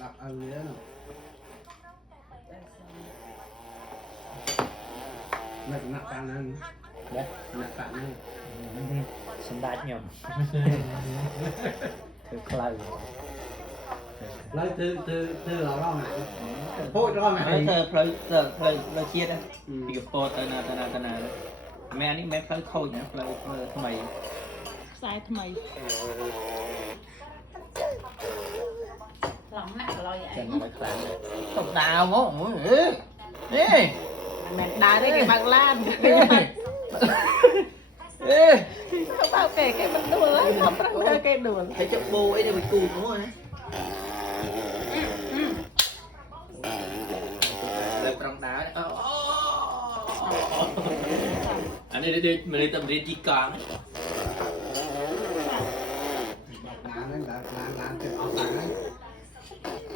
đặt ăn nhé nặng nặng cạn ăn đấy nặng cạn ăn សម្ដេចខ្ញុំធ្វើខ្លៅ lấy từ là lo này thôi lo ហើយ này ធ្វើផ្លូវជាតិពីកពតទៅណាមែននេះមែនផ្លូវខូចណាផ្លូវថ្មី ខ្សែថ្មី ឡំណាក់ឡយ ចឹ ឯ ង ង មកខ្លាំងទៅដាវមកនេះ មិនដើរទេគេបើកឡាន បើកគេមិនដួលហើយខ្ញុំប្រឹងធ្វើគេដួល thấy chất bô ấy để mình cùn đúng không đấy đây trong đá đấy anh đi mình đi tầm đi con